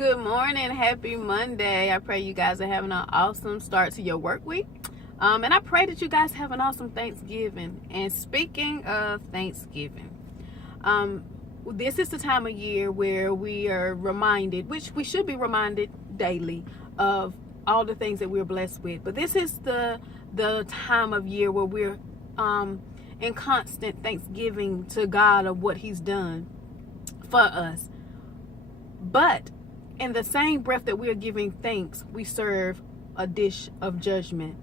Good morning. Happy Monday. I pray you guys are having an awesome start to your work week. And I pray that you guys have an awesome Thanksgiving. And speaking of Thanksgiving, this is the time of year where we are reminded, which we should be reminded daily, of all the things that we're blessed with. But this is the time of year where we're in constant thanksgiving to God of what He's done for us. But in the same breath that we are giving thanks, we serve a dish of judgment.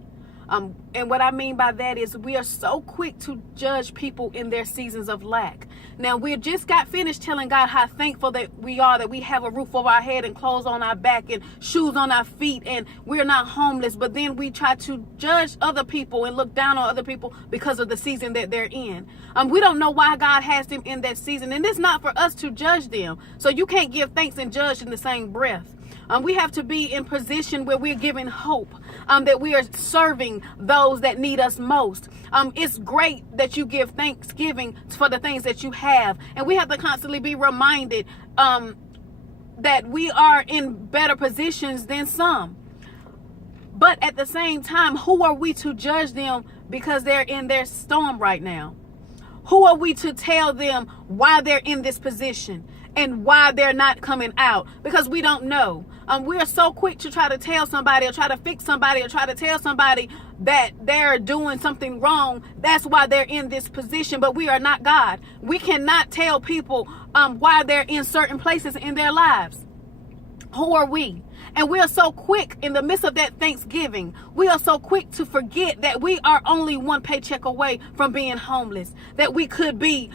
And what I mean by that is we are so quick to judge people in their seasons of lack. Now, we just got finished telling God how thankful that we are, that we have a roof over our head and clothes on our back and shoes on our feet and we're not homeless. But then we try to judge other people and look down on other people because of the season that they're in. We don't know why God has them in that season. And it's not for us to judge them. So you can't give thanks and judge in the same breath. We have to be in position where we're giving hope, that we are serving those that need us most. It's great that you give thanksgiving for the things that you have. And we have to constantly be reminded that we are in better positions than some. But at the same time, who are we to judge them because they're in their storm right now? Who are we to tell them why they're in this position and why they're not coming out? Because we don't know. We're so quick to try to tell somebody or try to fix somebody or try to tell somebody that they're doing something wrong. That's why they're in this position. But we are not God. We cannot tell people why they're in certain places in their lives. Who are we? And we are so quick in the midst of that Thanksgiving. We are so quick to forget that we are only one paycheck away from being homeless. That we could be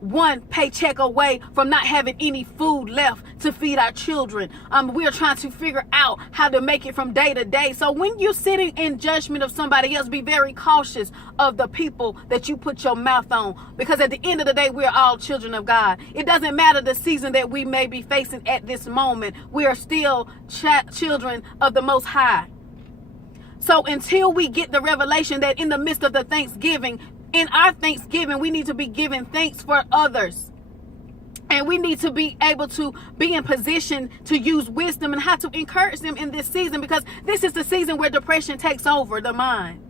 one paycheck away from not having any food left to feed our children. We are trying to figure out how to make it from day to day. So when you're sitting in judgment of somebody else, be very cautious of the people that you put your mouth on. Because at the end of the day, we're all children of God. It doesn't matter the season that we may be facing at this moment. We are still children of the Most High. So until we get the revelation that in the midst of the Thanksgiving, in our Thanksgiving, we need to be giving thanks for others. And we need to be able to be in position to use wisdom and how to encourage them in this season, because this is the season where depression takes over the mind.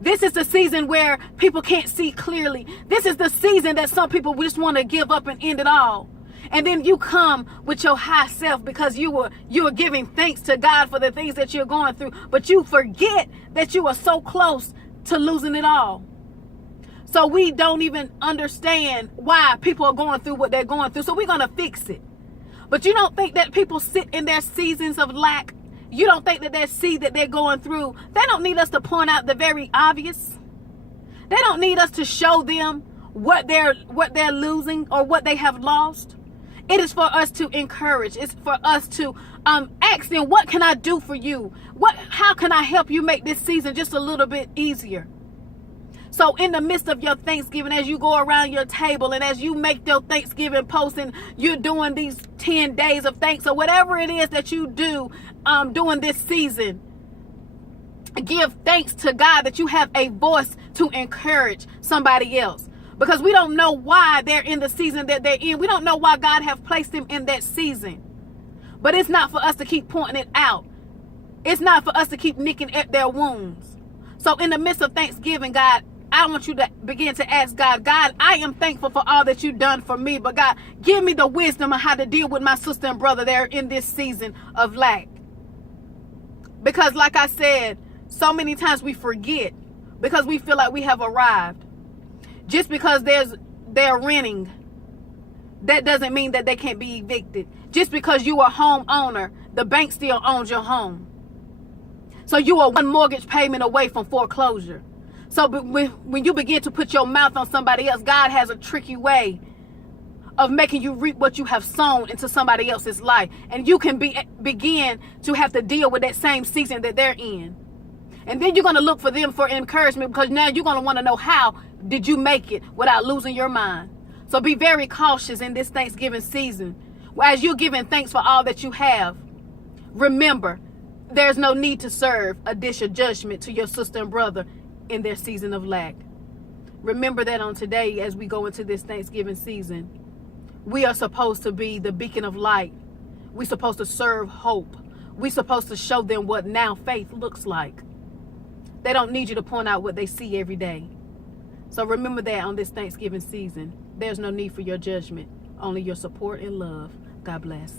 This is the season where people can't see clearly. This is the season that some people just want to give up and end it all. And then you come with your high self because you are giving thanks to God for the things that you're going through. But you forget that you are so close to losing it all. So we don't even understand why people are going through what they're going through. So we're going to fix it. But you don't think that people sit in their seasons of lack? You don't think that they see that they're going through? They don't need us to point out the very obvious. They don't need us to show them what they're losing or what they have lost. It is for us to encourage. It's for us to ask them, what can I do for you? How can I help you make this season just a little bit easier? So in the midst of your Thanksgiving, as you go around your table and as you make your Thanksgiving post and you're doing these 10 days of thanks or whatever it is that you do during this season, give thanks to God that you have a voice to encourage somebody else. Because we don't know why they're in the season that they're in. We don't know why God have placed them in that season. But it's not for us to keep pointing it out. It's not for us to keep nicking at their wounds. So in the midst of Thanksgiving, God, I want you to begin to ask God, God, I am thankful for all that you've done for me. But God, give me the wisdom on how to deal with my sister and brother that are in this season of lack. Because like I said, so many times we forget because we feel like we have arrived. Just because they're renting, that doesn't mean that they can't be evicted. Just because you are a homeowner, the bank still owns your home. So you are one mortgage payment away from foreclosure. So when you begin to put your mouth on somebody else, God has a tricky way of making you reap what you have sown into somebody else's life. And you can begin to have to deal with that same season that they're in. And then you're going to look for them for encouragement because now you're going to want to know how did you make it without losing your mind. So be very cautious in this Thanksgiving season. As you're giving thanks for all that you have, remember, there's no need to serve a dish of judgment to your sister and brother in their season of lack. Remember that on today as we go into this Thanksgiving season. We are supposed to be the beacon of light. We're supposed to serve hope. We're supposed to show them what now faith looks like. They don't need you to point out what they see every day. So remember that on this Thanksgiving season. There's no need for your judgment, only your support and love. God bless.